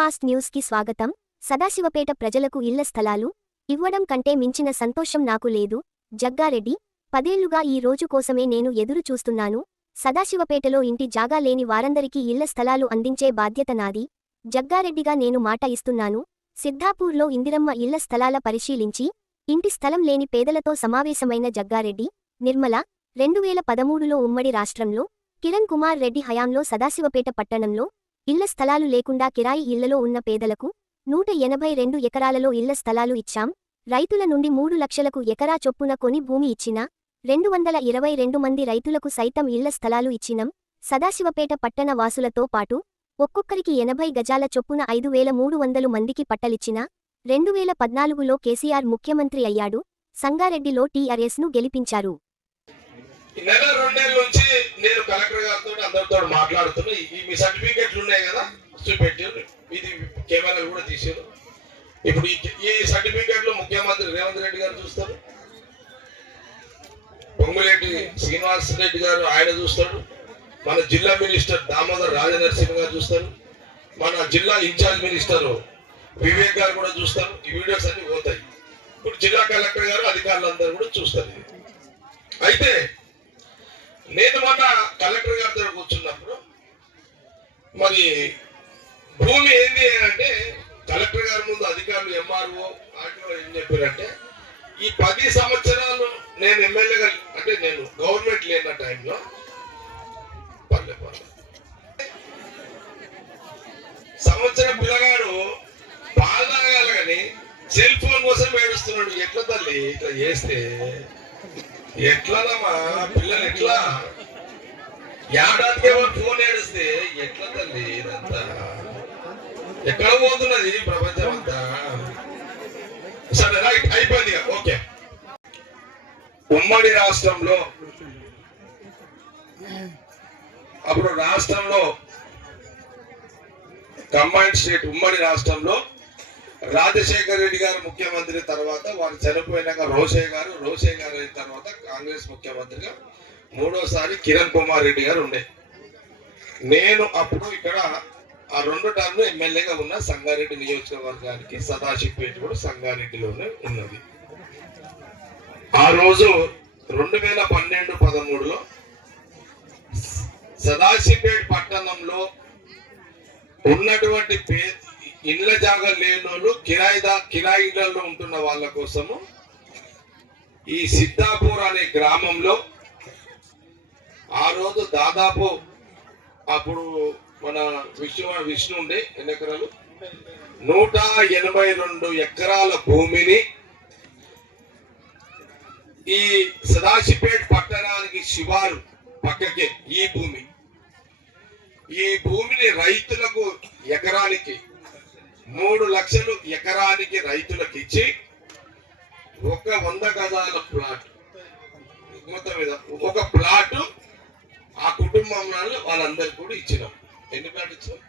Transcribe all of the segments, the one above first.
Fast న్యూస్కి స్వాగతం. సదాశివపేట ప్రజలకు ఇళ్ళ స్థలాలు ఇవ్వడం కంటే మించిన సంతోషం నాకు లేదు. జగ్గారెడ్డి పదేళ్ళుగా ఈ రోజు కోసమే నేను ఎదురు చూస్తున్నాను. సదాశివపేటలో ఇంటి జాగా లేని వారందరికీ ఇళ్ళ స్థలాలు అందించే బాధ్యత నాది. జగ్గారెడ్డిగా నేను మాట ఇస్తున్నాను. సిద్ధాపూర్లో ఇందిరమ్మ ఇళ్ళ స్థలాల పరిశీలించి ఇంటి స్థలం లేని పేదలతో సమావేశమైన జగ్గారెడ్డి నిర్మల రెండువేల పదమూడులో ఉమ్మడి రాష్ట్రంలో కిరణ్ కుమార్ రెడ్డి హయాంలో సదాశివపేట పట్టణంలో ఇళ్ళ స్థలాలు లేకుండా కిరాయి ఇళ్ళలో ఉన్న పేదలకు నూట ఎనభై రెండు ఎకరాలలో ఇళ్ళ స్థలాలు ఇచ్చాం. రైతుల నుండి మూడు లక్షలకు ఎకరా చొప్పున కొని భూమి ఇచ్చినా రెండు వందల ఇరవై రెండు మంది రైతులకు సైతం ఇళ్ళ స్థలాలు ఇచ్చినం. సదాశివపేట పట్టణ వాసులతో పాటు ఒక్కొక్కరికి ఎనభై గజాల చొప్పున ఐదు వేల మూడు వందలు మందికి పట్టలిచ్చినా రెండు వేల పద్నాలుగులో కేసీఆర్ ముఖ్యమంత్రి అయ్యాడు. సంగారెడ్డిలో టీఆర్ఎస్ను గెలిపించారు. నెల రెండేళ్ళ నుంచి నేను కలెక్టర్ గారితో అందరితో మాట్లాడుతున్నా. ఈ మీ సర్టిఫికెట్లు ఉన్నాయి కదా చూపెట్టి ఇది కెమెరాలు కూడా తీసారు. ఇప్పుడు ఈ ఈ సర్టిఫికెట్లు ముఖ్యమంత్రి రేవంత్ రెడ్డి గారు చూస్తారు. పొంగులేటి శ్రీనివాస్ రెడ్డి గారు ఆయన చూస్తాడు మన జిల్లా మినిస్టర్ దామోదర్ రాజనరసింహ గారు చూస్తారు. మన జిల్లా ఇన్ఛార్జ్ మినిస్టర్ వివేక్ గారు కూడా చూస్తారు. ఈ వీడియోస్ అన్ని పోతాయి. ఇప్పుడు జిల్లా కలెక్టర్ గారు అధికారులందరూ కూడా చూస్తారు. అయితే నేను మొన్న కలెక్టర్ గారి దగ్గర కూర్చున్నప్పుడు మరి భూమి ఏంది అంటే కలెక్టర్ గారి ముందు అధికారులు ఎంఆర్ఓ ఆర్టీఓ ఏం చెప్పారంటే ఈ పది సంవత్సరాలు నేను ఎమ్మెల్యేగా అంటే నేను గవర్నమెంట్ లేన టైంలో పర్లే పర్లే. సంవత్సరం పిల్లగాడు పాలు కానీ సెల్ ఫోన్ కోసం ఏడుస్తున్నాడు. ఎట్లా తల్లి? ఇట్లా చేస్తే ఎట్లనమ్మా పిల్లలు ఎట్లా? ఏడాదికి ఎవరు ఫోన్ ఏడిస్తే ఎట్లా తల్లి ఇదంతా? ఎక్కడ పోతున్నది ప్రపంచం అంతా? సరే రైట్ అయిపోయింది ఓకే. ఉమ్మడి రాష్ట్రంలో అప్పుడు రాష్ట్రంలో కంబైన్ స్టేట్ ఉమ్మడి రాష్ట్రంలో రాజశేఖర రెడ్డి గారు ముఖ్యమంత్రి తర్వాత వారు చనిపోయినాక రోషయ్య గారు రోషయ్య గారు అయిన తర్వాత కాంగ్రెస్ ముఖ్యమంత్రిగా మూడోసారి కిరణ్ కుమార్ రెడ్డి గారు ఉండే. నేను అప్పుడు ఇక్కడ ఆ రెండు టర్మ్ ఎమ్మెల్యేగా ఉన్న సంగారెడ్డి నియోజకవర్గానికి సదాశివపేట కూడా సంగారెడ్డిలోనే ఉన్నది. ఆ రోజు రెండు వేల పన్నెండు పదమూడులో సదాశివపేట పట్టణంలో ఉన్నటువంటి పే ఇళ్ళ జాగా లేనోళ్ళు కిరాయిదా కిరాయిలలో ఉంటున్న వాళ్ళ కోసము ఈ సిద్ధాపూర్ అనే గ్రామంలో ఆ రోజు దాదాపు అప్పుడు మన విష్ణు విష్ణు ఉండే ఎన్ని ఎకరాలు నూట ఎనభై రెండు ఎకరాల భూమిని ఈ సదాశివపేట పట్టణానికి శివారు పక్కకే ఈ భూమి. ఈ భూమిని రైతులకు ఎకరానికి మూడు లక్షలు ఎకరానికి రైతులకు ఇచ్చి ఒక వంద గజాల ప్లాట్. మొత్తం మీద ఒక ప్లాట్ ఆ కుటుంబంలో వాళ్ళందరికీ కూడా ఇచ్చినాం. ఎన్ని ప్లాట్ ఇచ్చినాం?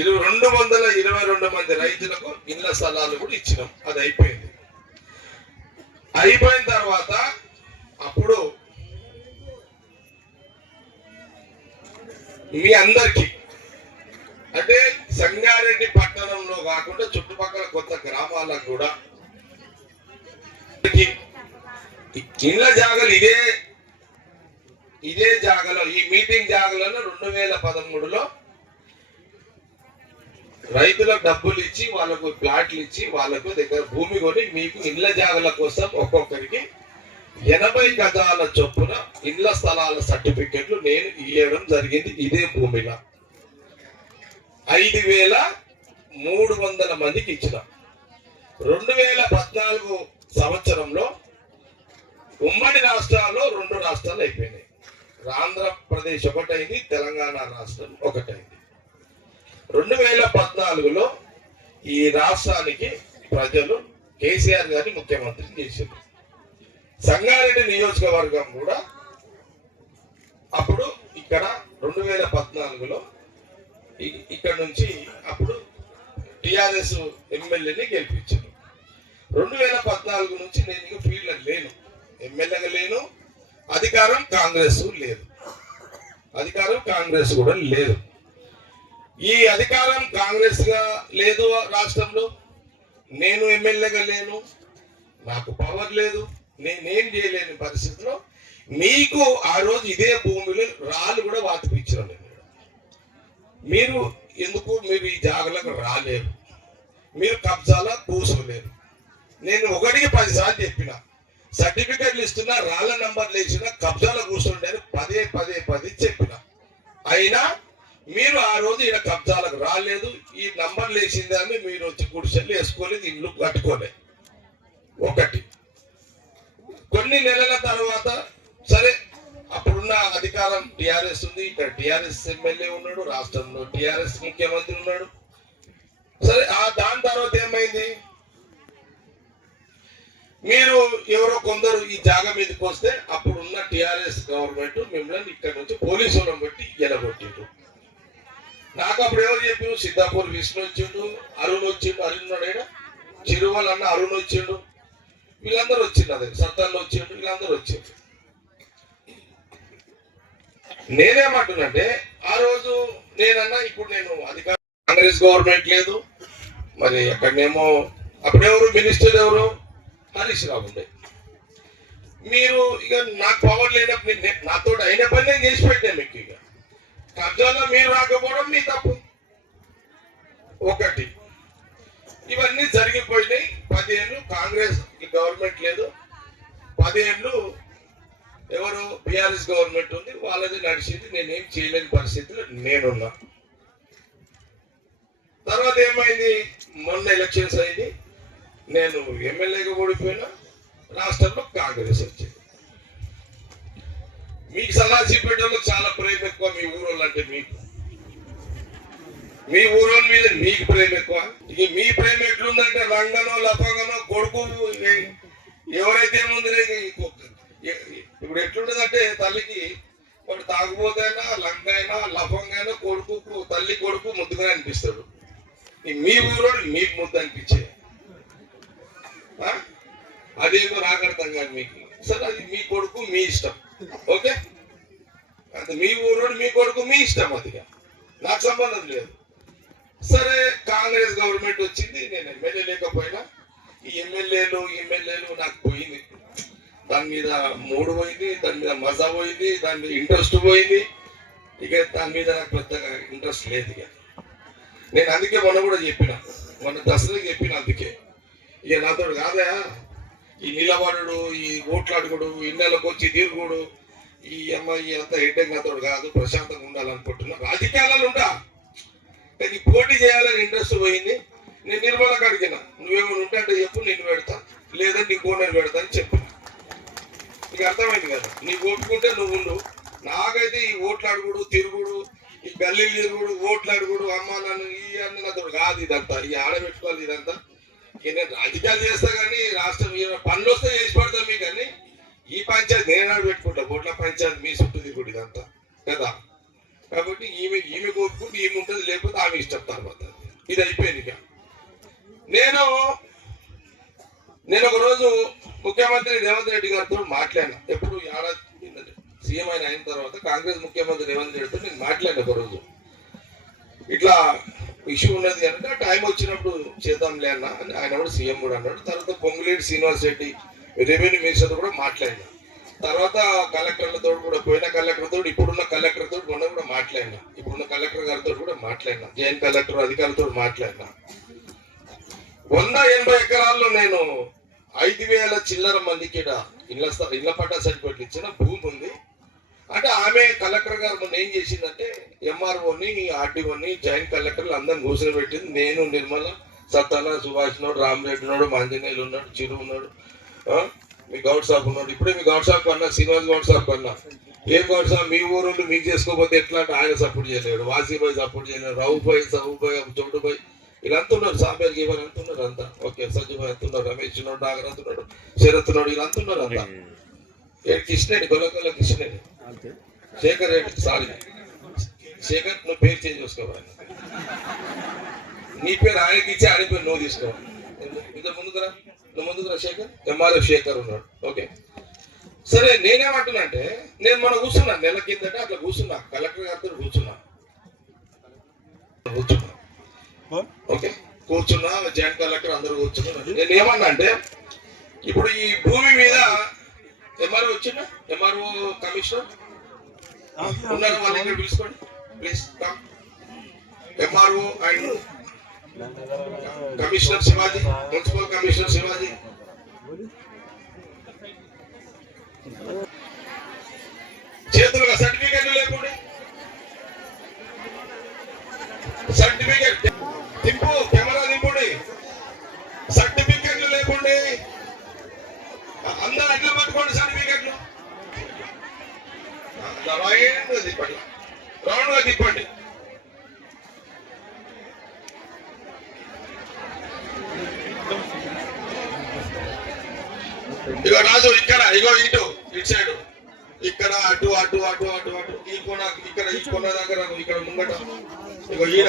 ఇరవై రెండు వందల ఇరవై రెండు మంది రైతులకు ఇళ్ళ స్థలాలు కూడా ఇచ్చినాం. అది అయిపోయింది. అయిపోయిన తర్వాత అప్పుడు మీ అందరికీ అంటే సంగారెడ్డి పట్టణంలో కాకుండా చుట్టుపక్కల కొత్త గ్రామాలకు కూడా ఇళ్ళ జాగలు ఇదే ఇదే జాగలో ఈ మీటింగ్ జాగలను రెండు వేల పదమూడులో రైతులకు డబ్బులు ఇచ్చి వాళ్ళకు ప్లాట్లు ఇచ్చి వాళ్ళకు దగ్గర భూమి కొని మీకు ఇళ్ళ జాగల కోసం ఒక్కొక్కరికి ఎనభై గజాల చొప్పున ఇళ్ళ స్థలాల సర్టిఫికెట్లు నేను ఇవ్వడం జరిగింది ఇదే భూమిలో. ఐదు వేల మూడు వందల మందికి ఇచ్చిన. రెండు వేల పద్నాలుగు సంవత్సరంలో ఉమ్మడి రాష్ట్రాల్లో రెండు రాష్ట్రాలు అయిపోయినాయి. ఆంధ్రప్రదేశ్ ఒకటైంది తెలంగాణ రాష్ట్రం ఒకటైంది. రెండు వేల పద్నాలుగులో ఈ రాష్ట్రానికి ప్రజలు కేసీఆర్ గారిని ముఖ్యమంత్రిని చేశారు సంగారెడ్డి నియోజకవర్గం కూడా అప్పుడు ఇక్కడ రెండు వేల పద్నాలుగులో ఇక్కడ నుంచి అప్పుడు టిఆర్ఎస్ ఎమ్మెల్యేని గెలిపించారు. రెండు వేల పద్నాలుగు నుంచి నేను ఇంకా ఫీల్డ్ లేను. ఎమ్మెల్యేగా లేను అధికారం కాంగ్రెస్ లేదు. అధికారం కాంగ్రెస్ కూడా లేదు. ఈ అధికారం కాంగ్రెస్గా లేదు రాష్ట్రంలో. నేను ఎమ్మెల్యేగా లేను నాకు పవర్ లేదు నేనేం చేయలేని పరిస్థితిలో మీకు ఆ రోజు ఇదే భూమిలో రాళ్ళు కూడా వాతిపించాను నేను. మీరు ఎందుకు మీరు ఈ జాగలకు రాలేరు? మీరు కబ్జాలా కూర్చోలేరు నేను ఒకటికి పదిసార్లు చెప్పిన సర్టిఫికెట్లు ఇస్తున్నా రాళ్ళ నంబర్లు లేచిన కబ్జాలో కూర్చుండే పదే పదే పదే చెప్పిన. అయినా మీరు ఆ రోజు ఈయన కబ్జాలకు రాలేదు ఈ నంబర్లు వేసిందని మీరు వచ్చి గుడిసెలు వేసుకోలేదు ఇల్లు కట్టుకోలేదు ఒకటి. కొన్ని నెలల తర్వాత సరే అప్పుడున్న అధికారం టిఆర్ఎస్ ఉంది. ఇక్కడ టిఆర్ఎస్ ఎమ్మెల్యే ఉన్నాడు రాష్ట్రంలో టిఆర్ఎస్ ముఖ్యమంత్రి ఉన్నాడు. సరే ఆ దాని తర్వాత ఏమైంది? మీరు ఎవరో కొందరు ఈ జాగా మీదకి వస్తే అప్పుడున్న టిఆర్ఎస్ గవర్నమెంట్ మిమ్మల్ని ఇక్కడ నుంచి పోలీసు వాళ్ళని బట్టి ఎలగొట్టిండ్రు. నాకు అప్పుడు ఎవరు చెప్పారు? సిద్ధాపూర్ విష్ణు వచ్చిండు అరుణ్ వచ్చిండు అరుణ్ ఉన్నాడు చిరువల్ అన్న అరుణ్ వచ్చిండు. వీళ్ళందరూ వచ్చిండు అదే సత్తాన్ని వచ్చిండు వీళ్ళందరూ వచ్చిండు నేనేమంటున్నంటే ఆ రోజు నేనన్నా ఇప్పుడు నేను అధికార కాంగ్రెస్ గవర్నమెంట్ లేదు. మరి అక్కడనేమో అప్పుడెవరు? మినిస్టర్ ఎవరు? హరీష్ రావు ఉండే. మీరు ఇక నాకు పవర్ లేనప్పుడు నేను- నాతో అయిన పని నేను చేసి పెట్టాను మీకు ఇక. కబ్జాలో మీరు రాకపోవడం మీ తప్పు. ఒకటి. ఇవన్నీ జరిగిపోయినాయి. పదిహేను కాంగ్రెస్ గవర్నమెంట్ లేదు. పదిహేను ఎవరు బీఆర్ఎస్ గవర్నమెంట్ ఉంది వాళ్ళది నడిచింది నేనేం చేయలేని పరిస్థితిలో నేనున్నా. తర్వాత ఏమైంది? మొన్న ఎలక్షన్స్ అయింది. నేను ఎమ్మెల్యేగా ఓడిపోయినా రాష్ట్రంలో కాంగ్రెస్ వచ్చింది. మీకు చెప్పేటప్పుడు చాలా ప్రేమ ఎక్కువ మీ ఊరోళ్ళు అంటే మీకు. మీ ఊరోళ్ళ మీద మీకు ప్రేమ ఎక్కువ. ఇక మీ ప్రేమ ఎట్లుందంటే రంగనో లపంగనో కొడుకు ఎవరైతే ముందు ఇప్పుడు ఎట్లుంటదంటే తల్లికి వాడు తాగుబోతైనా లంగైనా లఫంగైనా కొడుకు తల్లి కొడుకు ముద్దుగా అనిపిస్తాడు. మీ ఊరోడు మీకు ముద్దు అనిపించే. ఆ? అదేదో నాకు అర్థం కాదు మీకు. సరే అది మీ కొడుకు మీ ఇష్టం. ఓకే? అది మీ ఊరు మీ కొడుకు మీ ఇష్టం అదిగా నాకు సంబంధం లేదు. సరే కాంగ్రెస్ గవర్నమెంట్ వచ్చింది నేను ఎమ్మెల్యే లేకపోయినా ఈ ఎమ్మెల్యేలు ఎమ్మెల్యేలు నాకు పోయింది. దాని మీద మూడు పోయింది దాని మీద మజా పోయింది దాని మీద ఇంట్రెస్ట్ పోయింది. ఇక దాని మీద నాకు పెద్దగా ఇంట్రెస్ట్ లేదు ఇక. నేను అందుకే మొన్న కూడా చెప్పిన మొన్న దసరాకి చెప్పిన అందుకే. ఇక నాతో కాదా ఈ నిలబడు ఈ ఓట్లాడుకోడు ఇళ్ళకి వచ్చి తిరుగుడు ఈ అమ్మాయి అంత హెడ్డెక్ నాతో కాదు ప్రశాంతంగా ఉండాలనుకుంటున్నా. రాజకీయాలలో ఉంటా కానీ పోటీ చేయాలని ఇంట్రెస్ట్ పోయింది. నేను నిర్మల ఓట్లుంటే నువ్వు ఉండు నాకైతే ఈ ఓట్లాడుగుడు తిరుగుడు ఈ గల్లీ తిరుగుడు ఓట్లాడుగుడు అమ్మ నన్ను ఈ అన్న నాతో కాదు ఇదంతా. ఈ ఆడబెట్టుకోవాలి ఇదంతా. నేను రాజకీయాలు చేస్తా కానీ రాష్ట్రం పనులు వస్తే చేసి పెడతా మీకు కానీ ఈ పంచాయతీ నేను ఆడబెట్టుకుంటా ఓట్ల పంచాయతీ మీ చుట్టూ దిగుడు ఇదంతా. కదా? కాబట్టి ఈమె ఈమె కోరుకుంటే ఈమె ఉంటుంది లేకపోతే ఆమె ఇష్టం తర్వాత. ఇది అయిపోయింది ఇక. నేను నేను ఒకరోజు ముఖ్యమంత్రి రేవంత్ రెడ్డి గారితో మాట్లాడినా. ఎప్పుడు ఏడాది సీఎం అయిన అయిన తర్వాత కాంగ్రెస్ ముఖ్యమంత్రి రేవంత్ రెడ్డితో నేను మాట్లాడిన ఒక రోజు. ఇట్లా ఇష్యూ ఉన్నది అంటే టైం వచ్చినప్పుడు చేద్దాంలే అన్న. అని ఆయన కూడా సీఎం కూడా అన్నాడు. తర్వాత పొంగులేటి శ్రీనివాస్ రెడ్డి రెవెన్యూ మినిస్టర్ కూడా మాట్లాడినా. తర్వాత కలెక్టర్లతో కూడా పోయిన కలెక్టర్ ఇప్పుడున్న కలెక్టర్ తోటి మొన్న కూడా మాట్లాడినా. ఇప్పుడున్న కలెక్టర్ గారితో కూడా మాట్లాడినా. జైన్ కలెక్టర్ అధికారులతో మాట్లాడినా. వంద ఎనభై ఎకరాల్లో నేను ఐదు వేల చిల్లర మందికి ఇళ్ళ ఇళ్ళ పట్టా సర్టిఫికెట్ ఇచ్చిన భూమి ఉంది అంటే ఆమె కలెక్టర్ గారు మొన్న ఏం చేసిందంటే ఎంఆర్ఓని ఆర్టీఓని జాయింట్ కలెక్టర్లు అందరిని కూర్చొని పెట్టింది నేను నిర్మల సత్తాన సుభాష్ నోడు రామరెడ్డి నోడు మాంజనేయులు ఉన్నాడు చిరు ఉన్నాడు. మీ గౌడ్ సాబ్ ఉన్నాడు. ఇప్పుడే మీ గౌడ్ సాబ్ అన్నా శ్రీనివాస్ గౌడ్ సాబ్ అన్నా ఏం గౌడ్ సాబ్? మీ ఊరు మీకు చేసుకోకపోతే ఎట్లా అంటే ఆయన సపోర్ట్ చేయలేడు. వాసీబాయ్ సపోర్ట్ చేయలేడు. రౌబాయ్ సౌబాయ్ చౌటుబాయ్ వీళ్ళంతా ఉన్నారు సాంబేర్ గీవర్ అంత. ఉన్నారు అంతా ఓకే సంజయ్ అంత ఉన్నారు రమేష్ ఉన్నాడు నాగర్ అంత ఉన్నాడు శరత్ ఉన్నాడు వీళ్ళంతా ఉన్నారు అంతా. ఏ కృష్ణేడి గొల్లగొల్ల కృష్ణేడి? శేఖర్ రెడ్డి సారీ. శేఖర్ నువ్వు పేరు చేంజ్ చేసుకోవాలి. నీ పేరు ఆయనకి ఇచ్చి ఆయన పేరు నువ్వు తీసుకోవాలి. ఇంకా ముందుకురా నువ్వు ముందుకురా శేఖర్? ఎంఆర్ఎఫ్ శేఖర్ ఉన్నాడు. ఓకే. సరే నేనేమంటున్నా అంటే నేను మన కూర్చున్నా నెల కిందట అట్లా కూర్చున్నా. కలెక్టర్ గారితో కూర్చున్నా. కూర్చున్నా. ఓకే. కూర్చున్నా జాయింట్ కలెక్టర్ అందరూ కూర్చున్నారు. నేను ఏమన్నా అంటే ఇప్పుడు ఈ భూమి మీద ఎంఆర్ఓ వచ్చిందా? MRO commissioner? ఉన్నారు వాళ్ళ దగ్గర పిలుచుకోండి. Please come MRO and commissioner Shivaji municipal commissioner Shivaji. చేతులుగా certificate లేకుండా సర్టిఫికేట్ దింపు కెమెరా దింపుడి. సర్టిఫికెట్లు లేకుండా. అందరూ ఎట్లా పట్టుకోండి సర్టిఫికెట్లు. రౌండ్గా తిప్పండి. తిప్పండి. ఇగో రాజు ఇక్కడ ఇగో ఇటు ఇటు సైడ్. ఇక్కడ అటు అటు అటు అటు అటు. ఈ కొన ఇక్కడ ఈ కొన దగ్గర ఇక్కడ ముంగట. ఇగో ఈడ.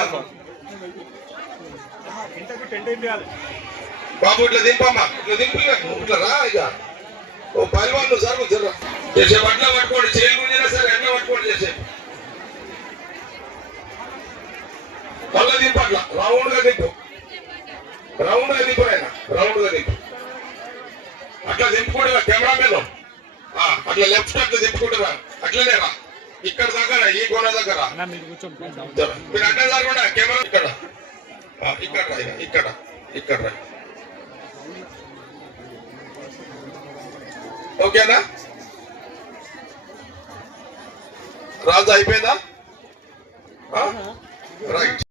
బాబు ఇట్లా దింపమ్మా ఇట్లా దింపు. ఇట్లా రా ఇక. ఓ పైల్వాన్ నువ్వు జరుగు జర్రా చేసే అట్లా పట్టుకోండి చేయలు గుంజినా సరే ఎట్లా పట్టుకోండి చేసే. మళ్ళా దింపు అట్లా రౌండ్గా దింపు రౌండ్గా దింపు. ఆయన రౌండ్గా దింపు అట్లా దింపుకుంటురా కెమెరామెన్ అట్లా లెఫ్ట్ అట్లా దింపుకుంటురా అట్లనే రా. ఇక్కడ దగ్గర ఈ కోన దగ్గర. అన్న మీరు అడ్డం జరగకుండా కెమెరా ఇక్కడ. ఇక్కడ రా ఇక, ఇక్కడ ఇక్కడ రా ఓకేనా రాజు అయిపోయిందా రైట్